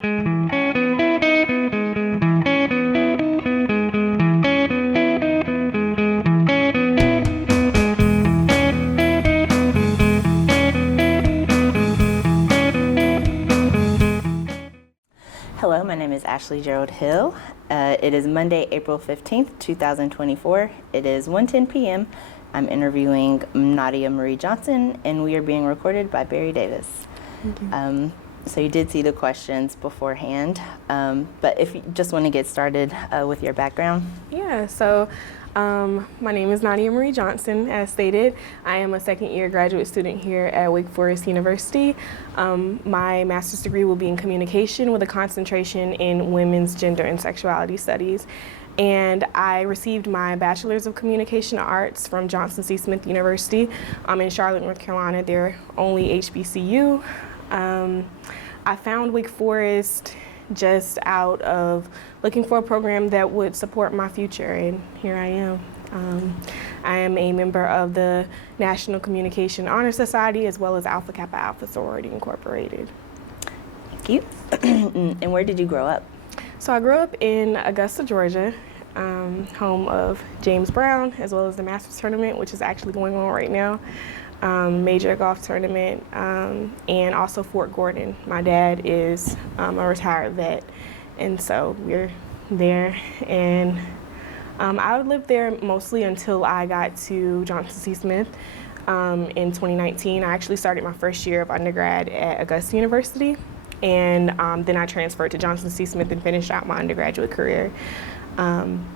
Hello, my name is Ashlee Gerald Hill. It is Monday, April 15th, 2024. It is 1:10 p.m. I'm interviewing Nadia Marie Johnson, and we are being recorded by Barry Davis. So you did see the questions beforehand, but if you just want to get started with your background. Yeah, so my name is Nadia Marie Johnson, as stated. I am a second-year graduate student here at Wake Forest University. My master's degree will be in communication with a concentration in women's gender and sexuality studies. And I received my bachelor's of communication arts from Johnson C. Smith University in Charlotte, North Carolina. They're only HBCU. I found Wake Forest just out of looking for a program that would support my future, and here I am. I am a member of the National Communication Honor Society as well as Alpha Kappa Alpha Sorority Incorporated. Thank you. And where did you grow up? So I grew up in Augusta, Georgia, home of James Brown, as well as the Masters Tournament, which is actually going on right now. Major golf tournament, and also Fort Gordon. My dad is a retired vet, and so we're there. And I lived there mostly until I got to Johnson C. Smith in 2019. I actually started my first year of undergrad at Augusta University, and then I transferred to Johnson C. Smith and finished out my undergraduate career. And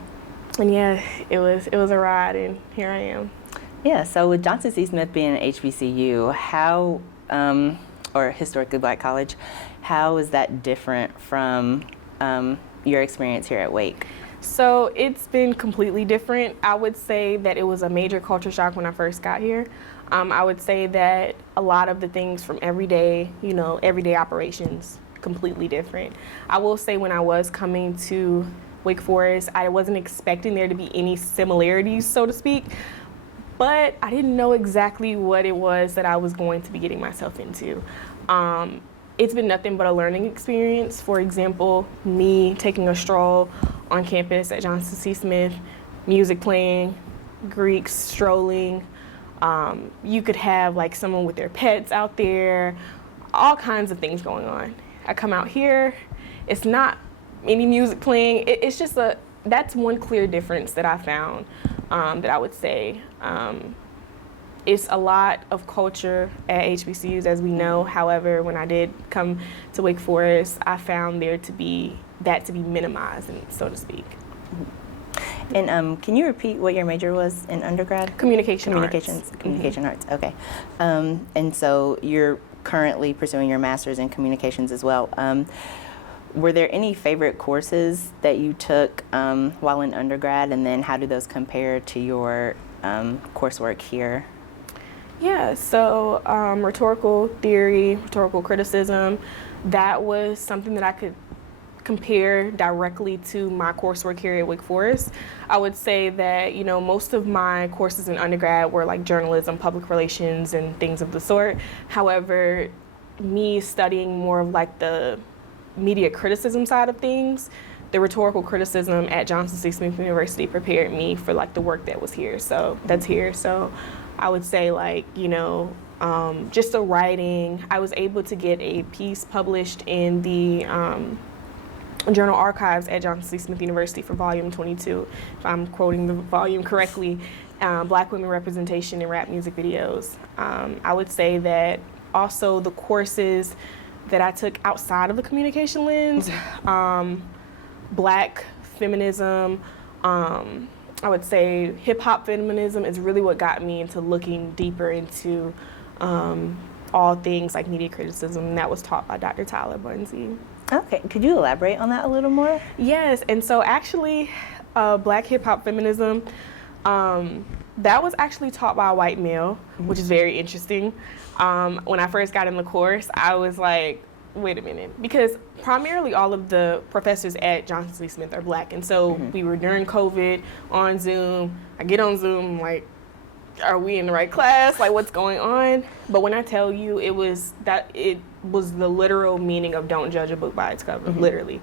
yeah, it was a ride, and here I am. Yeah, so with Johnson C. Smith being an HBCU, how, or historically black college, how is that different from your experience here at Wake? So it's been completely different. I would say that it was a major culture shock when I first got here. I would say that a lot of the things from everyday operations, completely different. I will say when I was coming to Wake Forest, I wasn't expecting there to be any similarities, so to speak. But I didn't know exactly what it was that I was going to be getting myself into. It's been nothing but a learning experience. For example, me taking a stroll on campus at Johnson C. Smith, music playing, Greeks strolling. You could have like someone with their pets out there, all kinds of things going on. I come out here, it's not any music playing. It's just that's one clear difference that I found. That I would say it's a lot of culture at HBCUs, as we know. However, when I did come to Wake Forest, I found there to be minimized, so to speak. And can you repeat what your major was in undergrad? Communication arts. Communication arts, okay. And so you're currently pursuing your master's in communications as well. Were there any favorite courses that you took while in undergrad, and then how do those compare to your coursework here? Yeah, so rhetorical theory, rhetorical criticism, that was something that I could compare directly to my coursework here at Wake Forest. I would say that, most of my courses in undergrad were like journalism, public relations, and things of the sort. However, me studying more of like the media criticism side of things, the rhetorical criticism at Johnson C. Smith University prepared me for like the work that was here. So that's here. So I would say like, just the writing. I was able to get a piece published in the Journal Archives at Johnson C. Smith University for volume 22, if I'm quoting the volume correctly, Black women representation in rap music videos. I would say that also the courses that I took outside of the communication lens, Black feminism, I would say hip-hop feminism is really what got me into looking deeper into all things like media criticism, and that was taught by Dr. Tyler Bunzy. Okay, could you elaborate on that a little more? Yes, and so actually Black hip-hop feminism, that was actually taught by a white male, which is very interesting. When I first got in the course, I was like, wait a minute, because primarily all of the professors at Johnson C. Smith are Black, and so we were during COVID on Zoom. I get on Zoom, like, are we in the right class? Like, what's going on? But when I tell you, it was the literal meaning of don't judge a book by its cover, literally.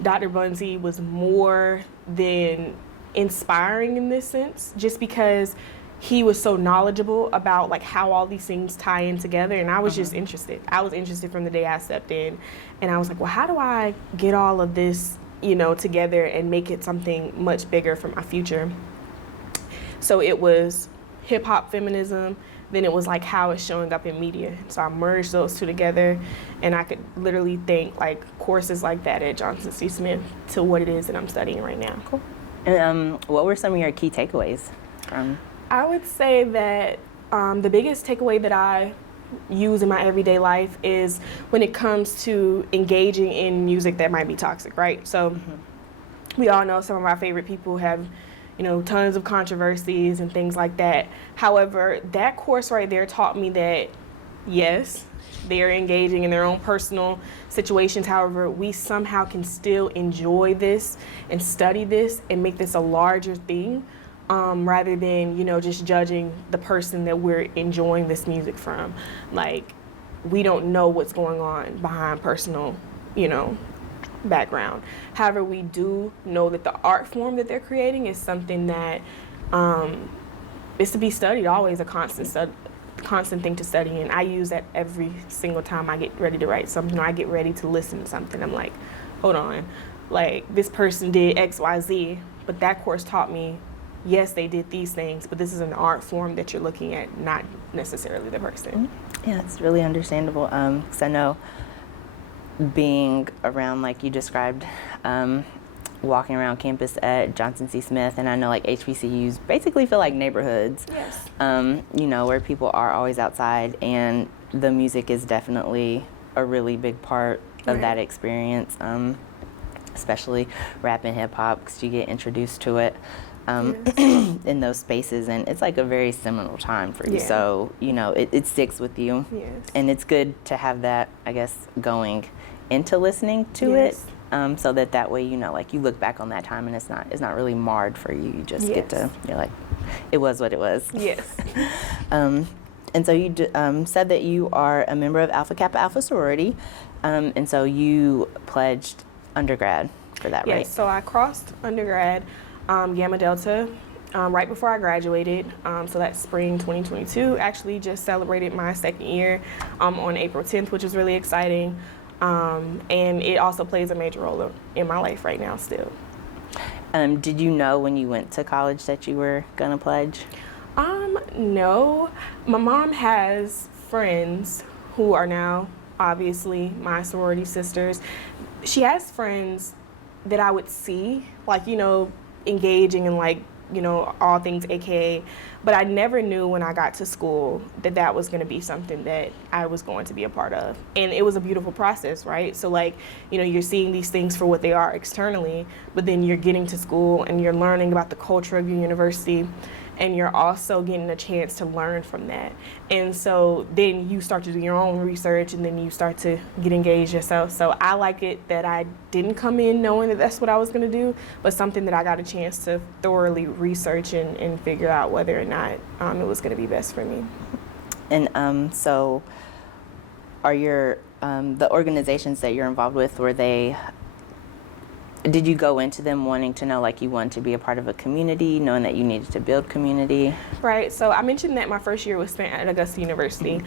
Dr. Bunsey was more than inspiring in this sense, just because he was so knowledgeable about like how all these things tie in together, and I was just interested. I was interested from the day I stepped in, and I was like, well, how do I get all of this, you know, together and make it something much bigger for my future? So it was hip hop feminism, then it was like how it's showing up in media. So I merged those two together, and I could literally thank like courses like that at Johnson C. Smith to what it is that I'm studying right now. Cool. And what were some of your key takeaways from? I would say that the biggest takeaway that I use in my everyday life is when it comes to engaging in music that might be toxic, right? So we all know some of our favorite people have, you know, tons of controversies and things like that. However, that course right there taught me that, yes, they're engaging in their own personal situations. However, we somehow can still enjoy this and study this and make this a larger thing, rather than, you know, just judging the person that we're enjoying this music from. Like, we don't know what's going on behind personal, you know, background. However, we do know that the art form that they're creating is something that is to be studied, always a constant thing to study. And I use that every single time I get ready to write something, or I get ready to listen to something. I'm like, hold on, like this person did X, Y, Z, but that course taught me, yes, they did these things, but this is an art form that you're looking at, not necessarily the person. Yeah, it's really understandable, because I know being around, like you described, walking around campus at Johnson C. Smith, and I know like HBCUs basically feel like neighborhoods, Yes. You know, where people are always outside, and the music is definitely a really big part of that experience, especially rap and hip hop, because you get introduced to it in those spaces, and it's like a very seminal time for you. Yeah. So, you know, it sticks with you. Yes. And it's good to have that, I guess, going into listening to it, so that way, you know, like you look back on that time and it's not really marred for you. You just get to, you're like, it was what it was. Yes. And so you said that you are a member of Alpha Kappa Alpha sorority, and so you pledged undergrad for that, right? Yes, so I crossed undergrad, Gamma Delta, right before I graduated. So that's spring 2022. Actually just celebrated my second year on April 10th, which is really exciting. And it also plays a major role in my life right now still. Did you know when you went to college that you were gonna pledge? No. My mom has friends who are now obviously my sorority sisters. She has friends that I would see, like, you know, engaging in like, you know, all things AKA, but I never knew when I got to school that that was going to be something that I was going to be a part of. And it was a beautiful process, right? So like, you know, you're seeing these things for what they are externally, but then you're getting to school and you're learning about the culture of your university, and you're also getting a chance to learn from that. And so then you start to do your own research, and then you start to get engaged yourself. So I like it that I didn't come in knowing that that's what I was going to do, but something that I got a chance to thoroughly research and figure out whether or not it was going to be best for me. And so are your, the organizations that you're involved with, did you go into them wanting to know, like you wanted to be a part of a community, knowing that you needed to build community? Right, so I mentioned that my first year was spent at Augusta University.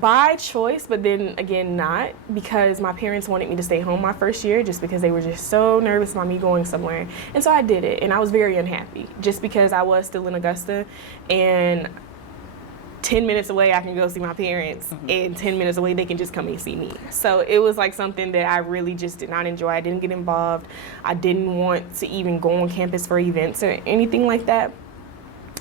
By choice, but then again not, because my parents wanted me to stay home my first year just because they were just so nervous about me going somewhere. And so I did it, and I was very unhappy just because I was still in Augusta, and 10 minutes away I can go see my parents, and 10 minutes away they can just come and see me. So it was like something that I really just did not enjoy. I didn't get involved. I didn't want to even go on campus for events or anything like that.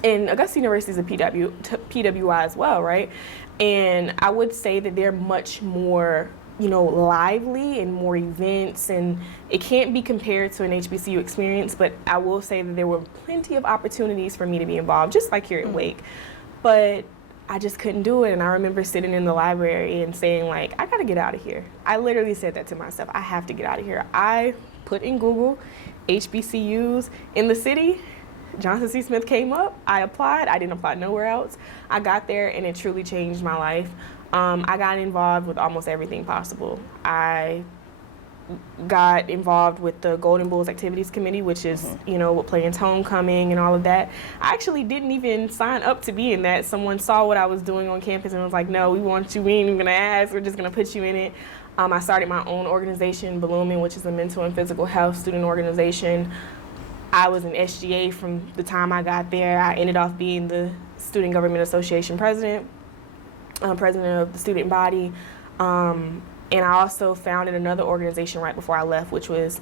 And Augusta University is a PWI as well, right? And I would say that they're much more, you know, lively and more events, and it can't be compared to an HBCU experience, but I will say that there were plenty of opportunities for me to be involved, just like here at Wake. But I just couldn't do it, and I remember sitting in the library and saying, like, I gotta get out of here. I literally said that to myself, I have to get out of here. I put in Google HBCUs in the city. Johnson C. Smith came up, I applied, I didn't apply nowhere else. I got there, and it truly changed my life. I got involved with almost everything possible. I got involved with the Golden Bulls Activities Committee, which is, with Players Homecoming and all of that. I actually didn't even sign up to be in that. Someone saw what I was doing on campus and was like, no, we want you, we ain't even gonna ask, we're just gonna put you in it. I started my own organization, Blooming, which is a mental and physical health student organization. I was an SGA from the time I got there. I ended up being the Student Government Association president, president of the student body. And I also founded another organization right before I left, which was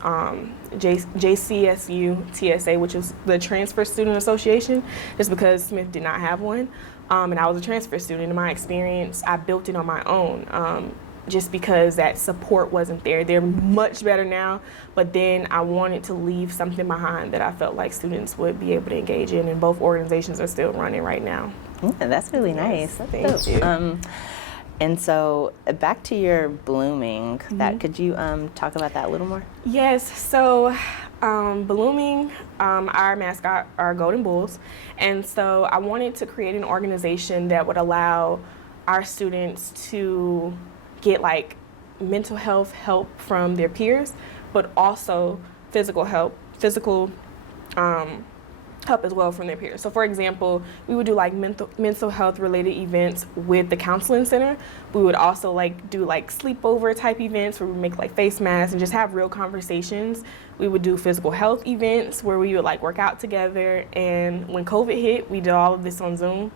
JCSU TSA, which is the Transfer Student Association, just because Smith did not have one. And I was a transfer student. In my experience, I built it on my own, just because that support wasn't there. They're much better now, but then I wanted to leave something behind that I felt like students would be able to engage in, and both organizations are still running right now. Yeah, that's really nice. That's Thank you. And so back to your Blooming, that could you talk about that a little more? Yes, so Blooming, our mascot are Golden Bulls, and so I wanted to create an organization that would allow our students to get like mental health help from their peers, but also physical help as well from their peers. So for example, we would do like mental health related events with the counseling center. We would also like do like sleepover type events where we make like face masks and just have real conversations. We would do physical health events where we would like work out together. And when COVID hit, we did all of this on Zoom.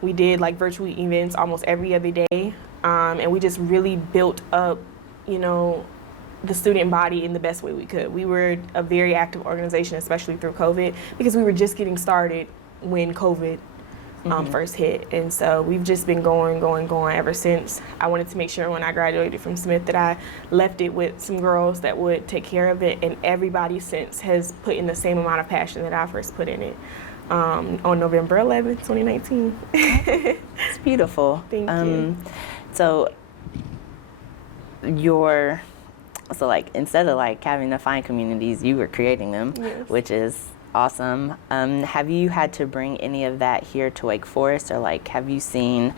We did like virtual events almost every other day. And we just really built up, the student body in the best way we could. We were a very active organization, especially through COVID, because we were just getting started when COVID first hit. And so we've just been going ever since. I wanted to make sure when I graduated from Smith that I left it with some girls that would take care of it, and everybody since has put in the same amount of passion that I first put in it. On November 11th, 2019. It's beautiful. Thank you. So instead of like having to find communities, you were creating them, Yes. which is awesome. Have you had to bring any of that here to Wake Forest, or like have you seen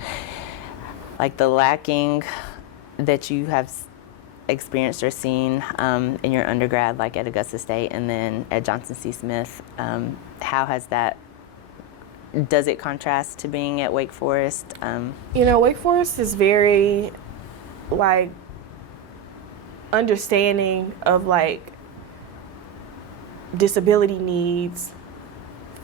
like the lacking that you have experienced or seen in your undergrad, like at Augusta State and then at Johnson C. Smith? How has that, does it contrast to being at Wake Forest? Wake Forest is very like understanding of like disability needs,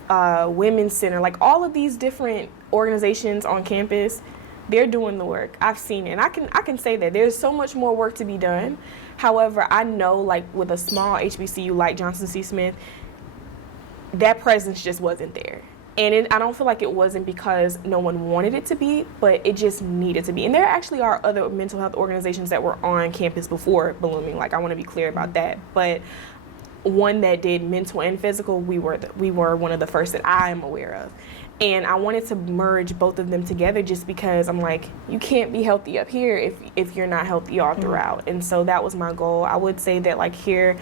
women's center, like all of these different organizations on campus. They're doing the work. I've seen it, and I can say that there's so much more work to be done. However, I know like with a small HBCU like Johnson C. Smith, that presence just wasn't there. And I don't feel like it wasn't because no one wanted it to be, but it just needed to be. And there actually are other mental health organizations that were on campus before Blooming. Like, I want to be clear about that. But one that did mental and physical, we were one of the first that I am aware of. And I wanted to merge both of them together just because I'm like, you can't be healthy up here if you're not healthy all throughout. And so that was my goal. I would say that like here,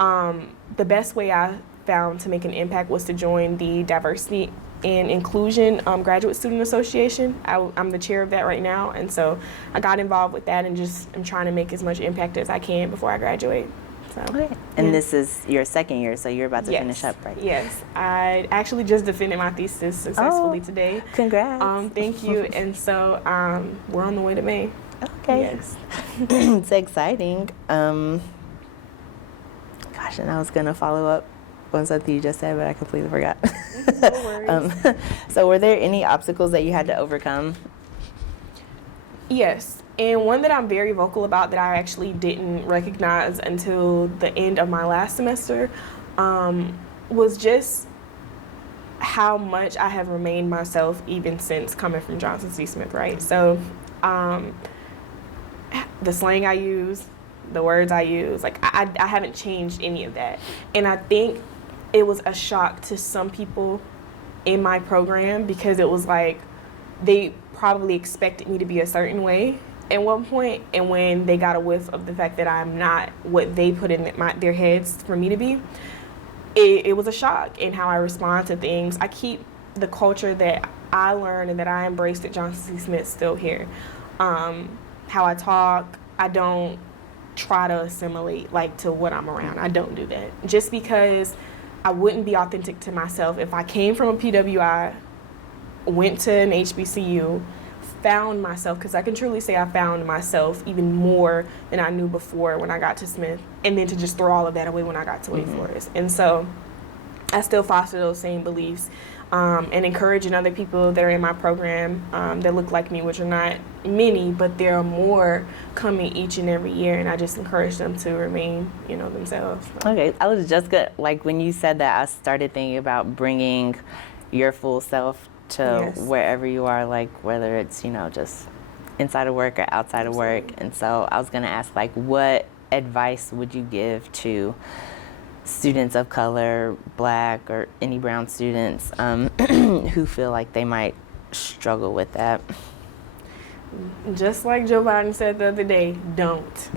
the best way I found to make an impact was to join the Diversity and Inclusion Graduate Student Association. I'm the chair of that right now, and so I got involved with that and just am trying to make as much impact as I can before I graduate. So, okay. And this is your second year, so you're about to finish up, right? Yes, I actually just defended my thesis successfully today. Congrats. Thank you, and so we're on the way to May. Okay. Yes. It's exciting. Gosh, and I was gonna follow up on something you just said, but I completely forgot. No worries. So were there any obstacles that you had to overcome? Yes, and one that I'm very vocal about that I actually didn't recognize until the end of my last semester was just how much I have remained myself even since coming from Johnson C. Smith, right? So the slang I use, the words I use, like I haven't changed any of that. And I think it was a shock to some people in my program because it was like they probably expected me to be a certain way at one point, and when they got a whiff of the fact that I'm not what they put in their heads for me to be, it was a shock in how I respond to things. I keep the culture that I learned and that I embraced at Johnson C. Smith still here. how I talk. I don't try to assimilate like to what I'm around. I don't do that. Just because I wouldn't be authentic to myself if I came from a PWI, went to an HBCU, found myself, because I can truly say I found myself even more than I knew before when I got to Smith, and then to just throw all of that away when I got to Wake Forest. And so I still foster those same beliefs, and encouraging other people that are in my program that look like me, which are not many, but there are more coming each and every year, and I just encourage them to remain, themselves. Okay, I was just good. Like when you said that, I started thinking about bringing your full self to wherever you are, like whether it's, just inside of work or outside of work. And so I was going to ask, like, what advice would you give to students of color, Black or any brown students who feel like they might struggle with that? Just like Joe Biden said the other day, don't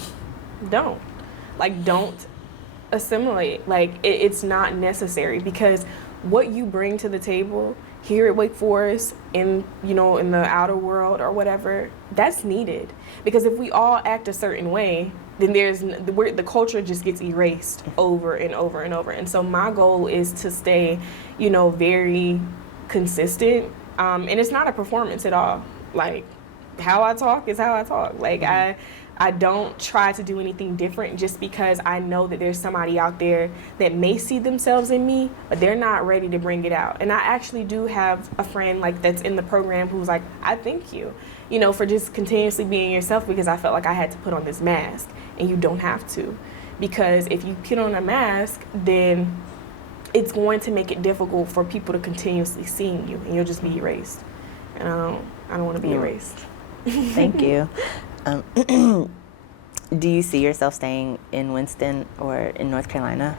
assimilate. Like it's not necessary, because what you bring to the table here at Wake Forest, in the outer world or whatever, that's needed. Because if we all act a certain way, then the culture just gets erased over and over and over. And so my goal is to stay, very consistent. And it's not a performance at all. Like, how I talk is how I talk. Like, I don't try to do anything different just because I know that there's somebody out there that may see themselves in me, but they're not ready to bring it out. And I actually do have a friend that's in the program who's like, I thank you, for just continuously being yourself, because I felt like I had to put on this mask, and you don't have to. Because if you put on a mask, then it's going to make it difficult for people to continuously see you, and you'll just be erased. And I don't want to be erased. Thank you. Do you see yourself staying in Winston or in North Carolina?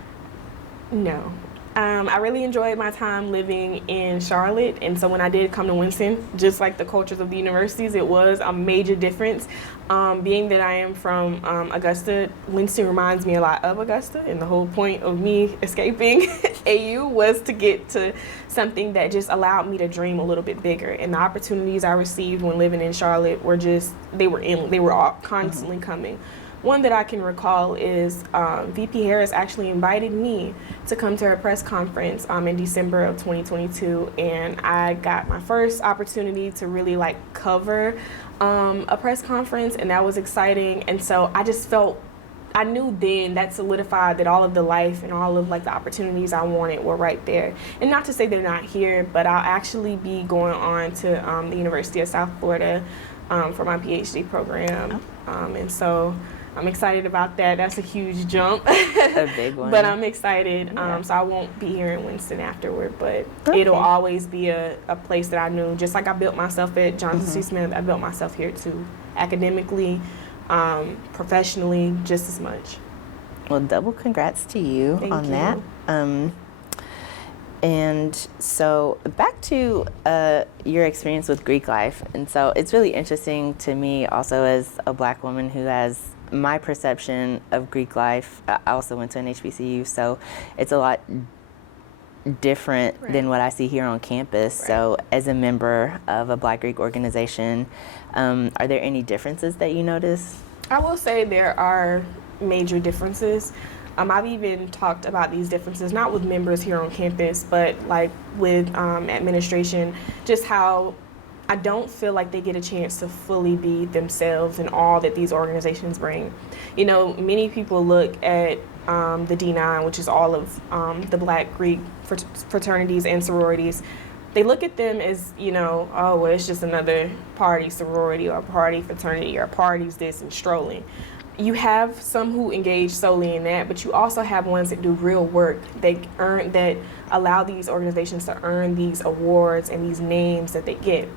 No. I really enjoyed my time living in Charlotte, and so when I did come to Winston, just like the cultures of the universities, it was a major difference. Being that I am from Augusta, Winston reminds me a lot of Augusta, and the whole point of me escaping AU was to get to something that just allowed me to dream a little bit bigger. And the opportunities I received when living in Charlotte were they were all constantly coming. One that I can recall is VP Harris actually invited me to come to her press conference in December of 2022, and I got my first opportunity to really cover a press conference, and that was exciting. And so I just I knew then that solidified that all of the life and all of the opportunities I wanted were right there. And not to say they're not here, but I'll actually be going on to the University of South Florida for my PhD program, and so I'm excited about that. That's a huge jump. A big one. But I'm excited. So I won't be here in Winston afterward, but it'll always be a place that I knew. Just like I built myself at Johnson C. Smith, I built myself here too. Academically, professionally, just as much. Well, double congrats to you on that. And so back to your experience with Greek life. And so it's really interesting to me also as a Black woman who has my perception of Greek life. I also went to an HBCU, so it's a lot different than what I see here on campus. So as a member of a Black Greek organization, are there any differences that you notice? I will say there are major differences. I've even talked about these differences, not with members here on campus, but with administration, just how I don't feel like they get a chance to fully be themselves and all that these organizations bring. Many people look at the D9, which is all of the Black Greek fraternities and sororities. They look at them as, well, it's just another party sorority or party fraternity or parties this and strolling. You have some who engage solely in that, but you also have ones that do real work. That allow these organizations to earn these awards and these names that they get.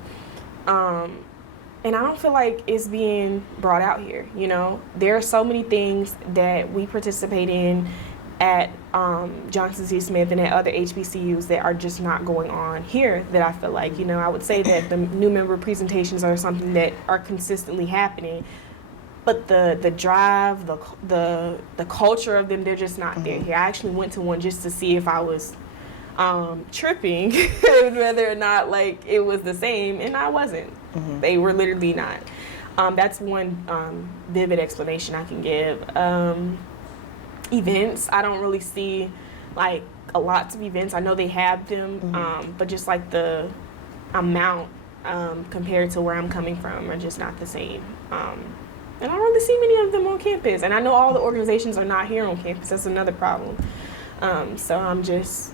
And I don't feel like it's being brought out here. There are so many things that we participate in at Johnson C. Smith and at other HBCUs that are just not going on here that I feel like, I would say that the new member presentations are something that are consistently happening. But the drive, the culture of them, they're just not there here. I actually went to one just to see if I was tripping, whether or not it was the same, and I wasn't. They were literally not. That's one vivid explanation I can give. Events, I don't really see like a lot of events. I know they have them, but just like the amount compared to where I'm coming from are just not the same. And I don't really see many of them on campus. And I know all the organizations are not here on campus. That's another problem. So I'm just,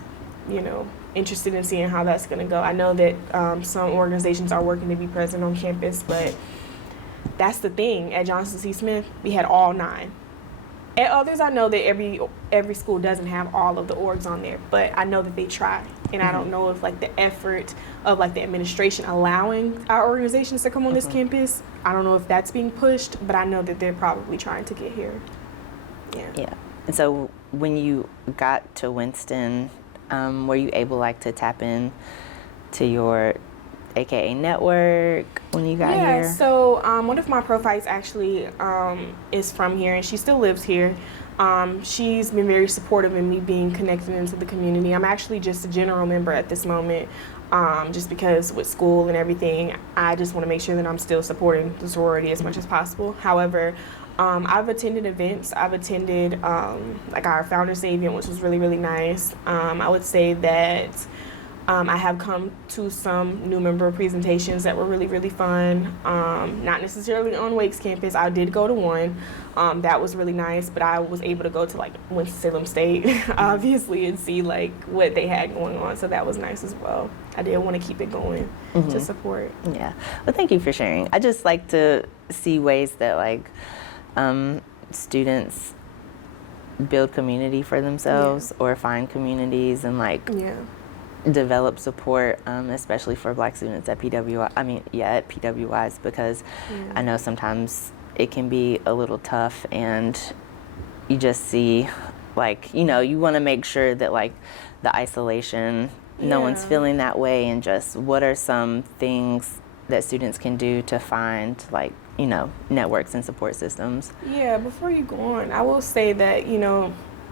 interested in seeing how that's going to go. I know that some organizations are working to be present on campus, but that's the thing. At Johnson C. Smith, we had all 9. At others, I know that every school doesn't have all of the orgs on there, but I know that they try. And I don't know if like the effort of like the administration allowing our organizations to come on this campus, I don't know if that's being pushed, but I know that they're probably trying to get here. Yeah. And so when you got to Winston, were you able like to tap in to your AKA network when you got here? Yeah, so one of my profiles actually is from here, and she still lives here. She's been very supportive in me being connected into the community. I'm actually just a general member at this moment, just because with school and everything, I just want to make sure that I'm still supporting the sorority as much as possible. However, I've attended events. I've attended like our Founders Day event, which was really, really nice. I would say that I have come to some new member presentations that were really, really fun. Not necessarily on Wake's campus. I did go to one. That was really nice, but I was able to go to like Winston-Salem State, obviously, and see like what they had going on. So that was nice as well. I did want to keep it going to support. Yeah. Well, thank you for sharing. I just like to see ways that like students build community for themselves or find communities and like develop support, especially for Black students at PWI. At PWIs, because I know sometimes it can be a little tough, and you just see, like, you want to make sure that like the isolation, no one's feeling that way, and just what are some things that students can do to find like networks and support systems. Yeah, before you go on, I will say that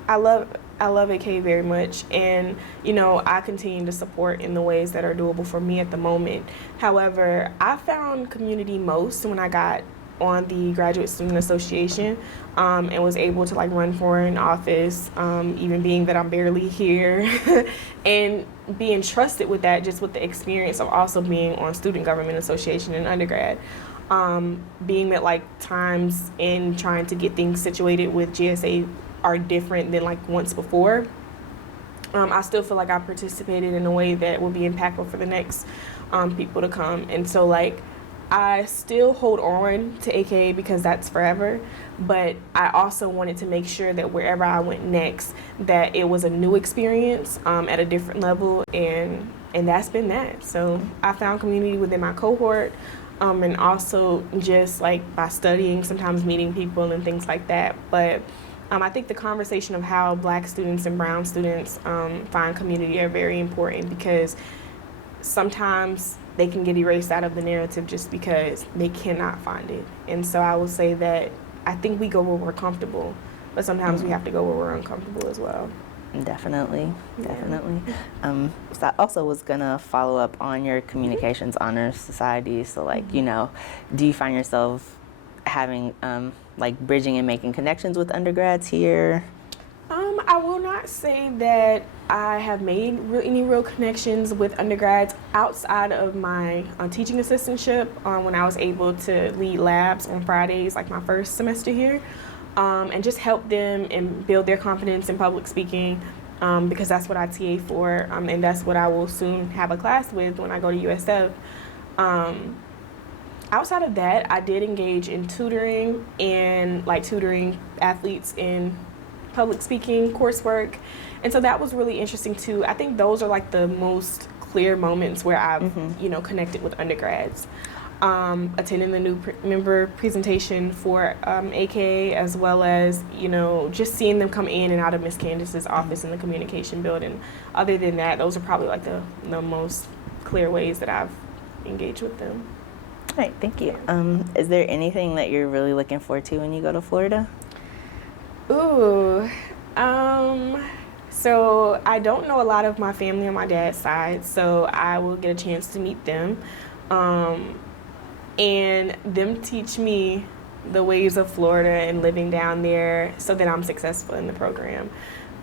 I love AK very much, and I continue to support in the ways that are doable for me at the moment. However, I found community most when I got on the Graduate Student Association and was able to like run for an office, even being that I'm barely here, and being trusted with that, just with the experience of also being on Student Government Association in undergrad. Being that like times in trying to get things situated with GSA are different than like once before, I still feel like I participated in a way that will be impactful for the next people to come. And so like I still hold on to AKA because that's forever, but I also wanted to make sure that wherever I went next, that it was a new experience at a different level, and that's been that. So I found community within my cohort, and also just like by studying, sometimes meeting people and things like that. But I think the conversation of how Black students and brown students find community are very important, because sometimes they can get erased out of the narrative just because they cannot find it. And so I will say that I think we go where we're comfortable, but sometimes we have to go where we're uncomfortable as well. Definitely. So I also was gonna follow up on your Communications Honors Society. So like, do you find yourself having like bridging and making connections with undergrads here? I will not say that I have made any real connections with undergrads outside of my teaching assistantship when I was able to lead labs on Fridays, like my first semester here, and just help them and build their confidence in public speaking, because that's what I TA for, and that's what I will soon have a class with when I go to USF. Outside of that, I did engage in tutoring and like tutoring athletes in public speaking coursework, and so that was really interesting too. I think those are like the most clear moments where I've connected with undergrads. Attending the new member presentation for AKA, as well as just seeing them come in and out of Miss Candace's office in the communication building. Other than that, those are probably like the most clear ways that I've engaged with them. All right, thank you. Is there anything that you're really looking forward to when you go to Florida? Ooh, so I don't know a lot of my family on my dad's side, so I will get a chance to meet them. and them teach me the ways of Florida and living down there so that I'm successful in the program.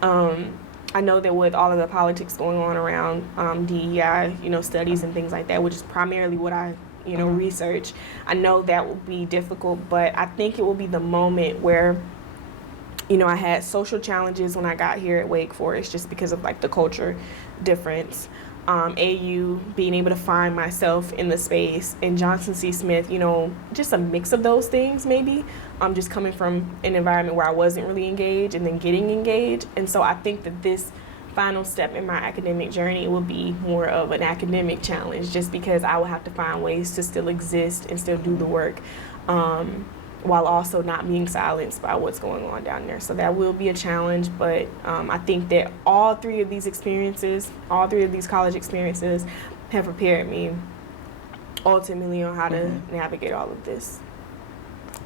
I know that with all of the politics going on around DEI, studies and things like that, which is primarily what I, research, I know that will be difficult, but I think it will be the moment where, I had social challenges when I got here at Wake Forest just because of like the culture difference. AU, being able to find myself in the space, and Johnson C. Smith, just a mix of those things maybe. Just coming from an environment where I wasn't really engaged and then getting engaged. And so I think that this final step in my academic journey will be more of an academic challenge, just because I will have to find ways to still exist and still do the work, while also not being silenced by what's going on down there. So that will be a challenge, but I think that all three of these college experiences have prepared me ultimately on how to navigate all of this.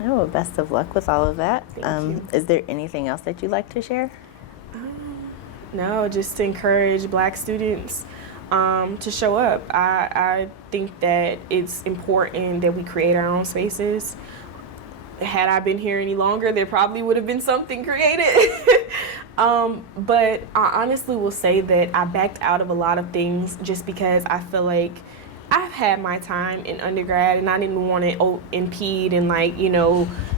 Oh, well, best of luck with all of that. Thank you. Is there anything else that you'd like to share? No, just to encourage Black students to show up. I think that it's important that we create our own spaces. Had I been here any longer, there probably would have been something created. But I honestly will say that I backed out of a lot of things just because I feel like I've had my time in undergrad and I didn't want to impede and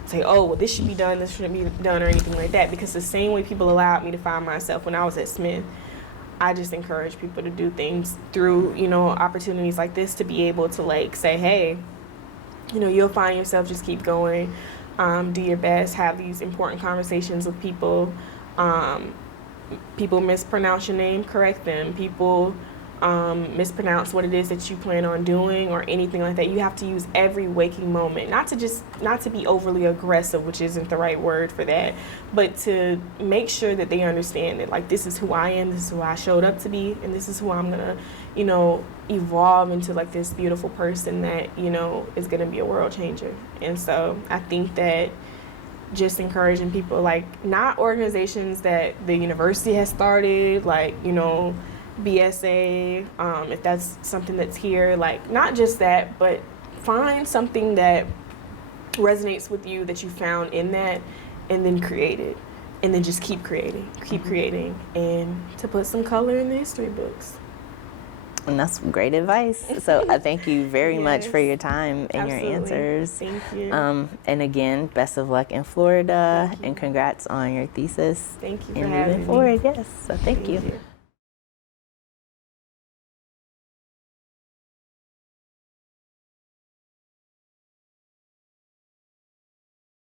say, oh, well, this should be done, this shouldn't be done or anything like that, because the same way people allowed me to find myself when I was at Smith, I just encourage people to do things through, opportunities like this, to be able to say, hey, you'll find yourself, just keep going, do your best, have these important conversations with people. People mispronounce your name, correct them. People mispronounce what it is that you plan on doing or anything like that. You have to use every waking moment, not to be overly aggressive, which isn't the right word for that, but to make sure that they understand that this is who I am, this is who I showed up to be, and this is who I'm gonna, evolve into this beautiful person that, is gonna be a world changer. And so I think that just encouraging people, not organizations that the university has started, BSA, if that's something that's here, not just that, but find something that resonates with you that you found in that, and then create it, and then just keep creating, and to put some color in the history books. And that's great advice. So I thank you very much for your time and Absolutely. your answers. Thank you. And again, best of luck in Florida, and congrats on your thesis. Thank you for and having moving me. forward. Yes. So thank you. You.